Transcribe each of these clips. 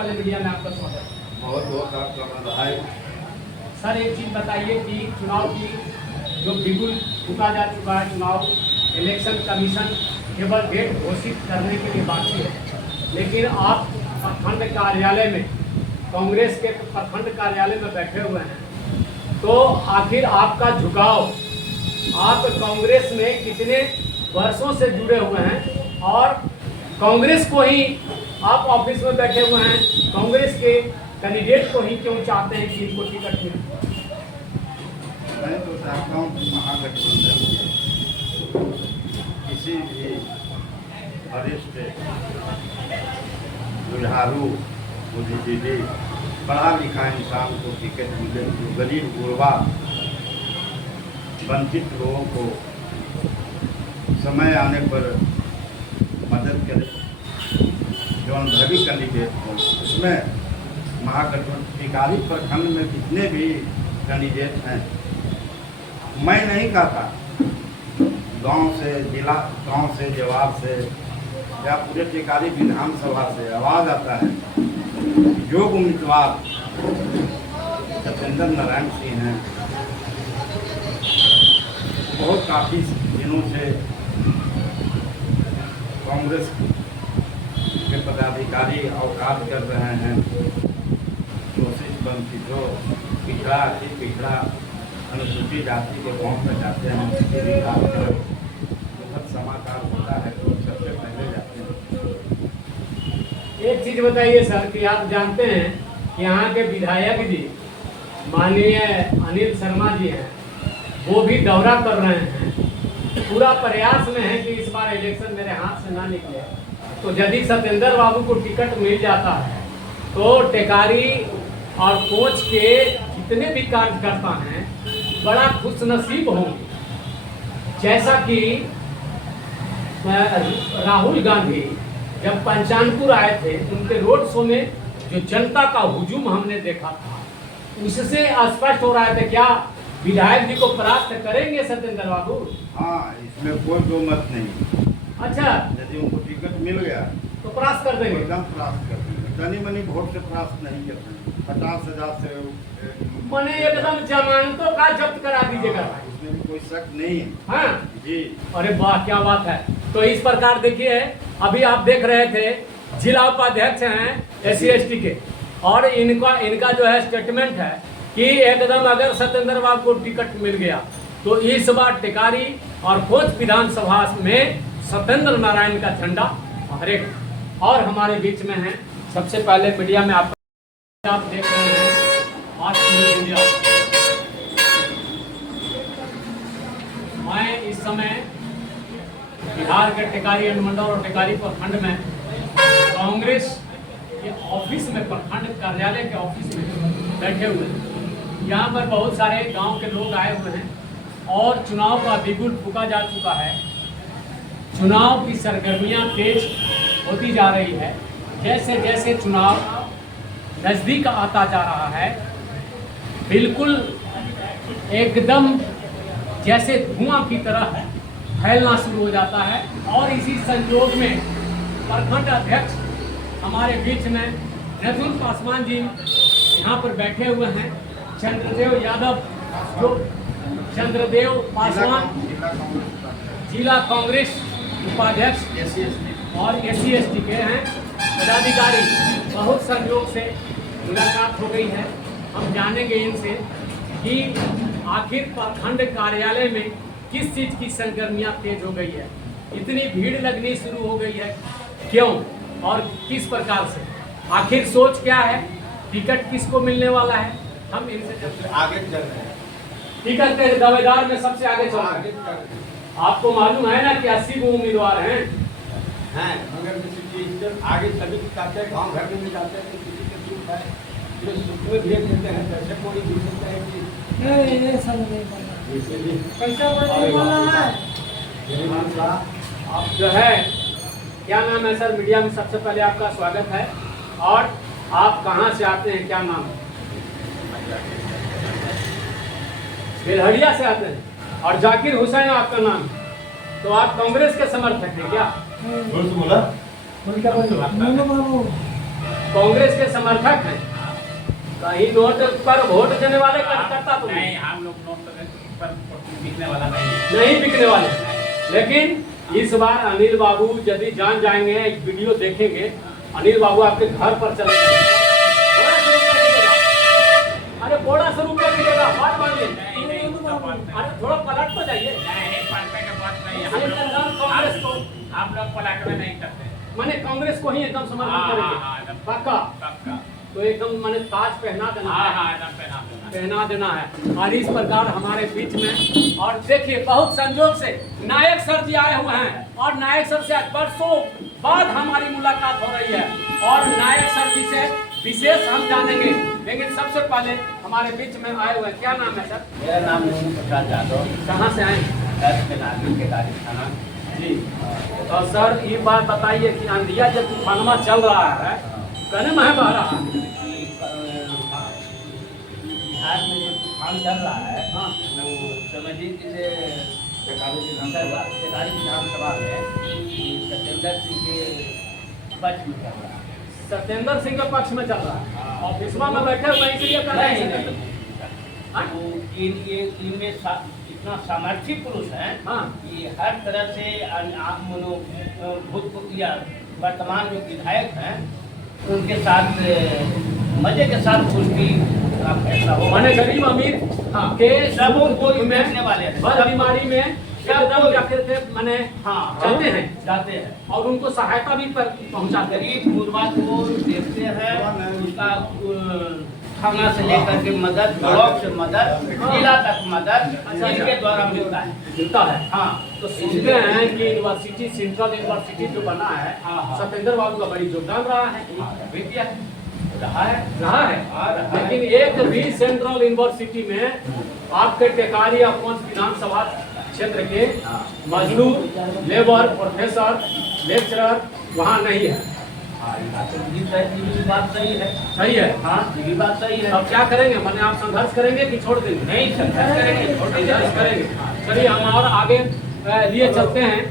पहले मीडिया में आपका स्वागत है। बहुत बहुत आपका बधाई। सर एक चीज़ बताइए कि चुनाव की जो बिगुल फूका जा चुका है, चुनाव इलेक्शन कमीशन केवल डेट घोषित करने के लिए बाकी है, लेकिन आप प्रखंड कार्यालय में, कांग्रेस के प्रखंड कार्यालय में बैठे हुए हैं, तो आखिर आपका झुकाव, आप कांग्रेस में कितने वर्षों से जुड़े हुए हैं और कांग्रेस को ही आप ऑफिस में बैठे हुए हैं, कांग्रेस के कैंडिडेट को ही क्यों चाहते हैं कि इनको टिकट मिले? मैं तो चाहता हूँ कि महागठबंधन किसी भी वरिष्ठ जुझारू बुद्धिजीवी पढ़ा लिखा इंसान को टिकट मिले, जो गरीब गुरबा वंचित लोगों को समय आने पर मदद करे, जो अनुभवी कैंडिडेट हो। उसमें महागठबंधन टिकारी प्रखंड में जितने भी कैंडिडेट हैं, मैं नहीं कहता, गांव से जिला, गांव से जवाब से या पूरे टिकारी विधानसभा से आवाज़ आता है, योग उम्मीदवार सत्येंद्र नारायण सिंह हैं। बहुत काफ़ी दिनों से कांग्रेस के पदाधिकारी अवकाश कर रहे हैं, शोषित वंचितों, पिछड़ा अति पिछड़ा अनुसूचित जाति के गाँव में जाते हैं, किसी भी कार्यक्रम दुखद समाचार होता है तो सबसे पहले जाते हैं। एक चीज़ बताइए सर कि आप जानते हैं कि यहाँ के विधायक जी माननीय अनिल शर्मा जी हैं, वो भी दौरा कर रहे हैं, पूरा प्रयास में है कि इस बार इलेक्शन मेरे हाथ से ना निकले। तो यदि सत्येंद्र बाबू को टिकट मिल जाता है तो टेकारी और कोच के जितने भी कार्यकर्ता हैं बड़ा खुशनसीब होंगे। जैसा कि राहुल गांधी जब पंचानपुर आए थे, उनके रोड शो में जो जनता का हुजूम हमने देखा था, उससे स्पष्ट हो रहा है क्या विधायक जी को परास्त करेंगे सत्येंद्र बाबू? हाँ, इसमें कोई दो मत नहीं। अच्छा, यदि उनको टिकट मिल गया तो परास्त कर देंगे? एकदम परास्त कर देंगे। तनी मनी वोट से परास्त नहीं करते, 50,000 से मैंने एकदम जमानतों का जब्त करा दीजिएगा। इसमें भी कोई शक नहीं है। हाँ जी, अरे वाह, क्या बात है। तो इस प्रकार देखिए, अभी आप देख रहे थे जिला उपाध्यक्ष हैं SC/ST के, और इनका जो है स्टेटमेंट है कि एकदम अगर सत्येंद्र बाबू को टिकट मिल गया तो इस बार टिकारी और कोच विधानसभा में सत्येंद्र नारायण का झंडा फहरेगा। और हमारे बीच में है सबसे पहले मीडिया में आप देख रहे हैं आज मीडिया। मैं इस समय बिहार के टिकारी अनुमंडल और टिकारी प्रखंड में कांग्रेस के ऑफिस में, प्रखंड कार्यालय के ऑफिस में बैठे हुए हैं। यहाँ पर बहुत सारे गांव के लोग आए हुए हैं और चुनाव का बिगुल फूका जा चुका है। चुनाव की सरगर्मियाँ तेज होती जा रही है। जैसे जैसे चुनाव नज़दीक आता जा रहा है, बिल्कुल एकदम जैसे धुआं की तरह फैलना शुरू हो जाता है। और इसी संयोग में प्रखंड अध्यक्ष हमारे बीच में नथुन पासवान जी यहाँ पर बैठे हुए हैं। चंद्रदेव यादव, जो चंद्रदेव पासवान जिला कांग्रेस उपाध्यक्ष और SC/ST के हैं पदाधिकारी। बहुत संयोग से मुलाकात हो गई है। हम जानेंगे इनसे कि आखिर प्रखंड कार्यालय में किस चीज़ की सरगर्मियाँ तेज हो गई है, इतनी भीड़ लगनी शुरू हो गई है, क्यों और किस प्रकार से, आखिर सोच क्या है, टिकट किसको मिलने वाला है, हम इनसे आगे चल रहे हैं। टिकट के दावेदार में सबसे आगे चल रहे हैं। आपको मालूम है ना कि 80 वो उम्मीदवार हैं, मगर किसी चीज आगे सभी जाते हैं, गाँव घर में जाते हैं, किसी के सुख है जो सुख में भेज देते हैं, पैसे कोई भी सकते हैं कि ये सब नहीं पैसा है। आप जो है, क्या नाम है सर? मीडिया में सबसे पहले आपका स्वागत है। और आप कहाँ से आते हैं, क्या नाम है? बेलहड़िया से आते हैं। और जाकिर हुसैन आपका नाम है। तो आप कांग्रेस के समर्थक हैं क्या? बोला कांग्रेस के समर्थक हैं, कहीं नोट पर वोट देने वाले कार्यकर्ता तो नहीं, हम लोग नोट पर बिकने वाला नहीं है। नहीं बिकने वाले। लेकिन इस बार अनिल बाबू यदि जान जाएंगे, एक वीडियो देखेंगे, अनिल बाबू आपके घर पर चले जाएंगे। अरे बोड़ा से रुपया मिलेगा, बात मानिए। अरे थोड़ा पलट तो जाइए। नहीं, पलटने की बात नहीं है। कांग्रेस को हम लोग पलट में नहीं करते। माने कांग्रेस को ही एकदम समर्थन करेंगे, पक्का। पक्का। तो एकदम माने ताज पहना देना है, एकदम पहना देना। पहना देना है। और इस प्रकार हमारे बीच में, और देखिए बहुत संजोग से नायक सर जी आए हुए हैं, और नायक सर से आज बरसों बाद हमारी मुलाकात हो रही है, और नायक सर जी से विशेष हम जानेंगे। लेकिन सबसे पहले हमारे बीच में आए हुए, क्या नाम है सर? मेरा नाम मोहन प्रसाद यादव, कहाँ से आए? के गाड़ी थाना जी। और सर ये बात बताइए कि आंधिया जब तूफानमा चल रहा है, कहने में बह रहा है, बिहार में जो तूफान चल रहा है, हाँ। वो समझिए कि सरकारी विधानसभा में सत्येंद्र सिंह के पक्ष में चल रहा है। सत्येंद्र सिंह के पक्ष में चल रहा है, ऑफिसमा में बैठे हुए इसलिए कर रहे हैं। हाँ? वो इनमें इतना सामर्थ्य पुरुष हैं हाँ। कि हर तरह से भूतपूर्व या वर्तमान जो विधायक हैं उनके साथ मजे के साथ कुश्ती का फैसला हो। माने गरीब अमीर हाँ। के सबको दुख कोई में, देखने वाले हैं। हर बीमारी में एकदम कोई- जाकर के माने जाते हैं, जाते हैं और उनको सहायता भी पहुंचाते हैं। गरीब गुरबा को देखते हैं, उसका थाना से लेकर के मदद, ब्लॉक से मदद, जिला तक मदद इनके द्वारा मिलता है। मिलता है। हाँ। तो सुनते हैं कि यूनिवर्सिटी, सेंट्रल यूनिवर्सिटी जो बना है, हाँ। सत्येंद्र बाबू का बड़ी योगदान रहा है। विद्या रहा है। रहा है। हाँ, रहा है। लेकिन एक भी सेंट्रल यूनिवर्सिटी में आपके टेकारी या पंच विधानसभा क्षेत्र के मजदूर, लेबर, प्रोफेसर, लेक्चरर वहाँ नहीं है। हाँ, ये भी बात सही है। सही है। हाँ, ये भी बात सही है। अब क्या करेंगे? मैंने आप संघर्ष करेंगे कि छोड़ देंगे? नहीं, संघर्ष करेंगे, छोड़ देंगे। संघर्ष करेंगे। चलिए हम और आगे लिए चलते हैं।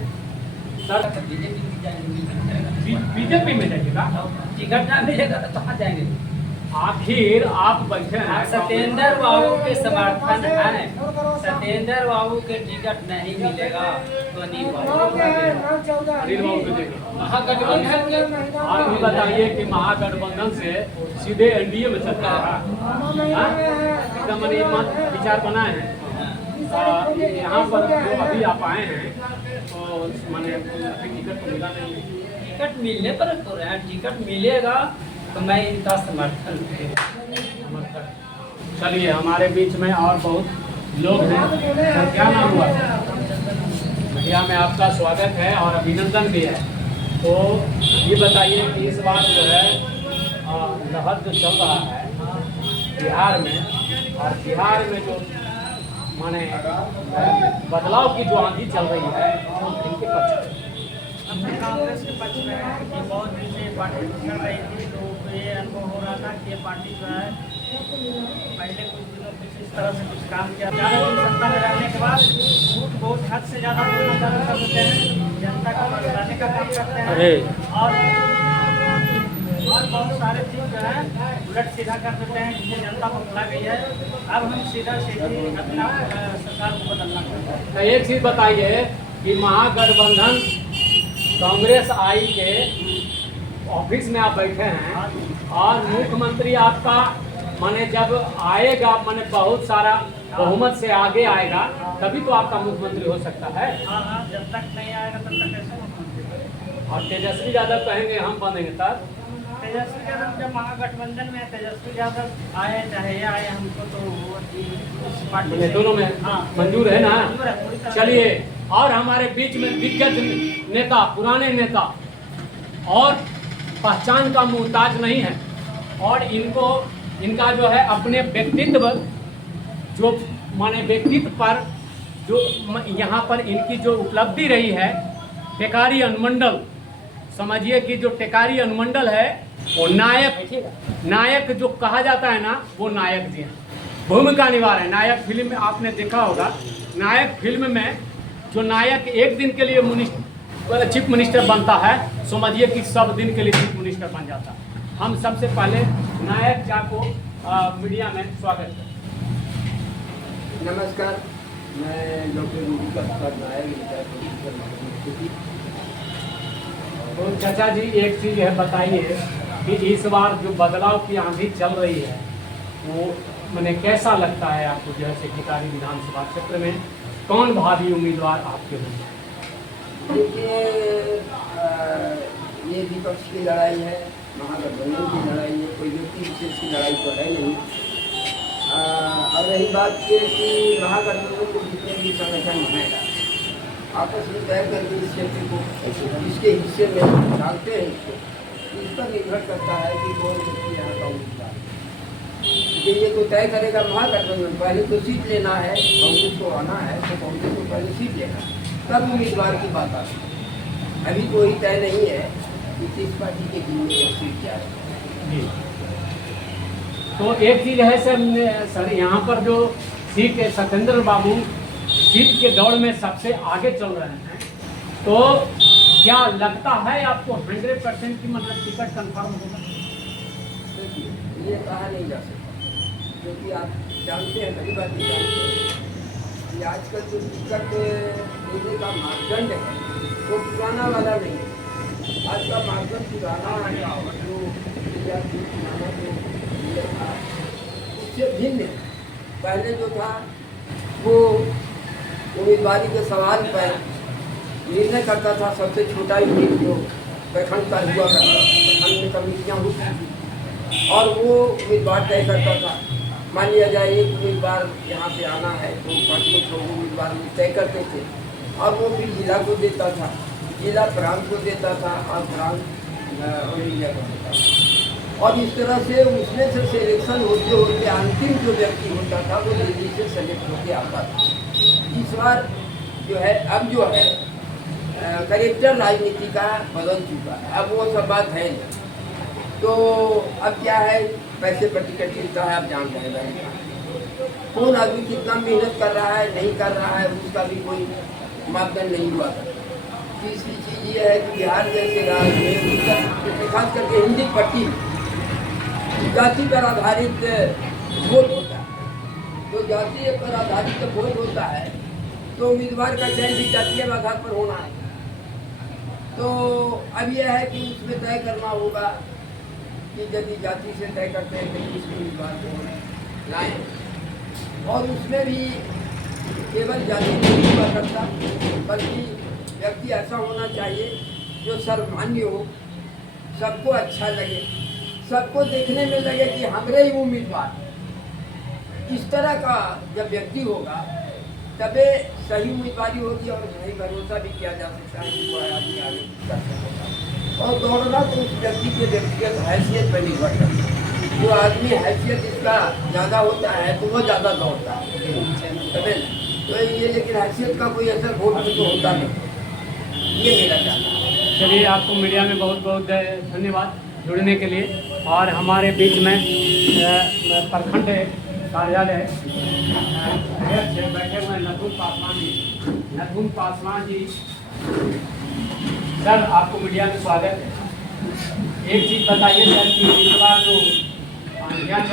सर बीजेपी में जाइएगा, टिकट ना मिलेगा तो कहाँ जाएंगे? आखिर आप बैठे हैं सत्येंद्र बाबू के समर्थन है। सत्येंद्र बाबू के टिकट नहीं मिलेगा तो अनिल बाबू अनिल बाबू को देंगे। महागठबंधन के और भी बताइए कि महागठबंधन से सीधे एनडीए में चल रहा है। हाँ? एकदम मैंने मत विचार बनाए हैं। यहाँ पर जो अभी आप आए हैं तो मैंने अभी टिकट तो मिला नहीं है। टिकट मिलने पर तो रहे हैं, टिकट मिलेगा तो मैं इनका समर्थन समर्थक। चलिए हमारे बीच में और बहुत लोग हैं। सर क्या नाम हुआ? भैया में आपका स्वागत है और अभिनंदन भी है। तो ये बताइए कि इस बार जो है लहर जो चल रहा है बिहार में, और बिहार में जो माने बदलाव की जो आंधी चल रही है, इनके पक्ष में अपने कांग्रेस के पक्ष में है कि बहुत दिन से पार्टी चल रही थी, तो ये अनुभव हो रहा था कि ये पार्टी जो है पहले कुछ दिनों कुछ इस तरह से कुछ काम किया। ज़्यादा दिन सत्ता में रहने के बाद झूठ बहुत हद से ज़्यादा बोलना चालू कर देते हैं, जनता को बदलाने का काम करते हैं, और बहुत सारे चीज़ जो है उलट सीधा कर देते हैं, जिससे जनता को भुला गई है। अब हम सीधा सीधी अपना सरकार को बदलना चाहते हैं। तो एक चीज़ बताइए कि महागठबंधन कांग्रेस आई के ऑफिस में आप बैठे हैं, और मुख्यमंत्री आपका माने जब आएगा, माने बहुत सारा बहुमत से आगे आएगा, तभी तो आपका मुख्यमंत्री हो सकता है। हाँ हाँ, जब तक नहीं आएगा तब तक कैसे मुख्यमंत्री? और तेजस्वी यादव कहेंगे हम बनेंगे तब। तेजस्वी यादव जब महागठबंधन में तेजस्वी यादव आए चाहे ये आए, हमको तो इस पार्टी माने से- दोनों में हाँ मंजूर है ना? मंजूर है, पूरी तरह। चलिए, और हमारे बीच में दिग्गज नेता, पुराने नेता और पहचान का मुहताज नहीं है, और इनका जो है अपने व्यक्तित्व जो माने व्यक्तित्व पर जो यहाँ पर इनकी जो उपलब्धि रही है, टेकारी अनुमंडल, समझिए कि जो टेकारी अनुमंडल है वो नायक जो कहा जाता है ना, वो नायक जी हैं, भूमिका निभा रहे हैं। नायक फिल्म में आपने देखा होगा, नायक फिल्म में जो नायक एक दिन के लिए चीफ मिनिस्टर बनता है, समझिए कि सब दिन के लिए चीफ मिनिस्टर बन जाता है। हम सबसे पहले नायक चा को मीडिया में स्वागत करते हैं। नमस्कार, मैं डॉक्टर रूबी का नायक। तो चाचा जी एक चीज़ है बताइए कि इस बार जो बदलाव की आंधी चल रही है वो मैंने कैसा लगता है आपको, जैसे टिकारी विधानसभा क्षेत्र में कौन भावी उम्मीदवार आपके होंगे? देखिए, ये विपक्ष की लड़ाई है, महागठबंधन की लड़ाई है, कोई व्यक्ति विशेष की लड़ाई तो है नहीं। और रही बात ये कि महागठबंधन के जितने भी संगठन हैं आपस में तय करके इस क्षेत्र को इसके हिस्से में डालते हैं, इसको इस पर निर्भर करता है कि कौन व्यक्ति यहाँ का उम्मीदवार। ये तो तय करेगा महागठबंधन। पहले तो सीट लेना है, कांग्रेस को आना है तो कांग्रेस को पहले सीट लेना है, तब उम्मीदवार की बात आती है। अभी कोई तय नहीं है कि किस पार्टी के जिम्मे सीट क्या है। जी, तो एक चीज़ है सर यहाँ पर जो सीट सत्येंद्र बाबू सीट के दौड़ में सबसे आगे चल रहे हैं, तो क्या लगता है आपको 100% की मतलब टिकट कंफर्म होगा? देखिए, ये कहा नहीं जा सकता, क्योंकि आप जानते हैं, पहली बात ये जानते हैं कि आजकल जो टिकट लेने का मापदंड है वो पुराना वाला नहीं है। आज का मापदंड पुराना है, जो पुराना जो था उससे भिन्न है। पहले जो था वो उम्मीदवारी के सवाल पर निर्णय करता था सबसे छोटा यूनिट जो प्रखंड का हुआ करता था, प्रखंड में कमेटियाँ होती थी और वो उम्मीदवार तय करता था। मान लिया जाए एक उम्मीदवार यहाँ पे आना है तो 5 लोग उम्मीदवार तय करते थे और वो फिर जिला को देता था, जिला प्रांत को देता था और प्रांत ऑल इंडिया को देता था। और इस तरह से उसमें से सिलेक्शन होते होते अंतिम जो व्यक्ति होता था वो दिल्ली से सेलेक्ट होकर आता था। इस बार जो है अब जो है करेक्टर राजनीति का बदल चुका है, अब वो सब बात है नहीं। तो अब क्या है, पैसे पर टिकट मिलता है, आप जान रहे हैं कौन आदमी कितना मेहनत कर रहा है नहीं कर रहा है, उसका भी कोई मापदंड नहीं हुआ था। तीसरी चीज़ ये है कि बिहार जैसे राज्य में खास करके हिंदी पट्टी जाति पर आधारित वोट होता है। तो जाति पर आधारित वोट होता है तो उम्मीदवार का चयन भी जातीय आधार पर होना है। तो अब यह है कि उसमें तय करना होगा कि यदि जाति से तय करते हैं तो किस उम्मीदवार को लाएं। और उसमें भी केवल जाति नहीं हुआ करता, बल्कि व्यक्ति ऐसा होना चाहिए जो सर्वमान्य हो, सबको अच्छा लगे, सबको देखने में लगे कि हमारे ही उम्मीदवार। इस तरह का जब व्यक्ति होगा तबे सही उम्मीदवारी होगी और सही भरोसा भी किया जा सकता है कि वो आदमी आगे कर सकता। और दौड़ना तो उस व्यक्ति के व्यक्तिगत हैसियत पर निर्भर करता है। जो आदमी हैसियत इसका ज़्यादा होता है तो वो ज़्यादा दौड़ता है, समझे? तो ये लेकिन हैसियत का कोई असर वोट में तो होता नहीं, ये मेरा कहना है। चलिए, आपको मीडिया में बहुत बहुत धन्यवाद जुड़ने के लिए। और हमारे बीच में प्रखंड कार्यालय अध्यक्ष बैठे हुए नथुन पासवान जी। सर, आपको मीडिया में स्वागत है। एक चीज़ बताइए सर कि इस बार जो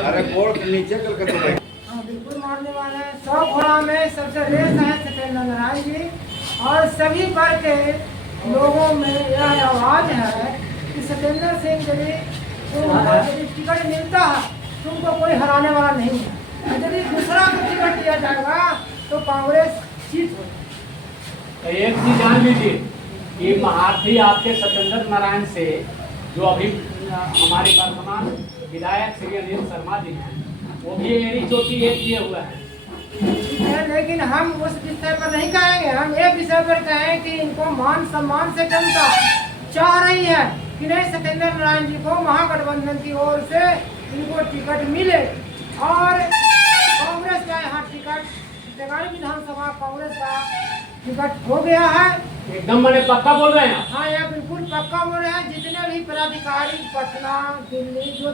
अरे बोर्ड नीचे करके तो हाँ, बिल्कुल मारने वाले हैं। 100 घोड़ा में सबसे रेस है सत्येंद्र नारायण जी। और सभी वर्ग के लोगों में यह आवाज़ है कि सत्येंद्र सिंह यदि टिकट मिलता है तुमको कोई हराने वाला नहीं है। यदि दूसरा को टिकट दिया जाएगा तो कांग्रेस जीत होगी। एक चीज जान लीजिए कि महारथी आपके सत्येंद्र नारायण से जो अभी हमारे वर्तमान विधायक श्री अनिल शर्मा जी हैं, वो भी एड़ी चोटी एक किए हुए हैं। लेकिन हम उस विषय पर नहीं कहेंगे, हम एक विषय पर कहें कि इनको मान सम्मान से जनता चाह रही है कि नहीं सत्येंद्र नारायण जी को महागठबंधन की ओर से इनको टिकट मिले। और कांग्रेस का यहाँ टिकट टिकारी विधानसभा कांग्रेस का टिकट हो गया है। एकदम मैंने पक्का बोल रहे हैं। हाँ, यह बिल्कुल पक्का बोल रहे हैं। जितने भी पदाधिकारी पटना दिल्ली जो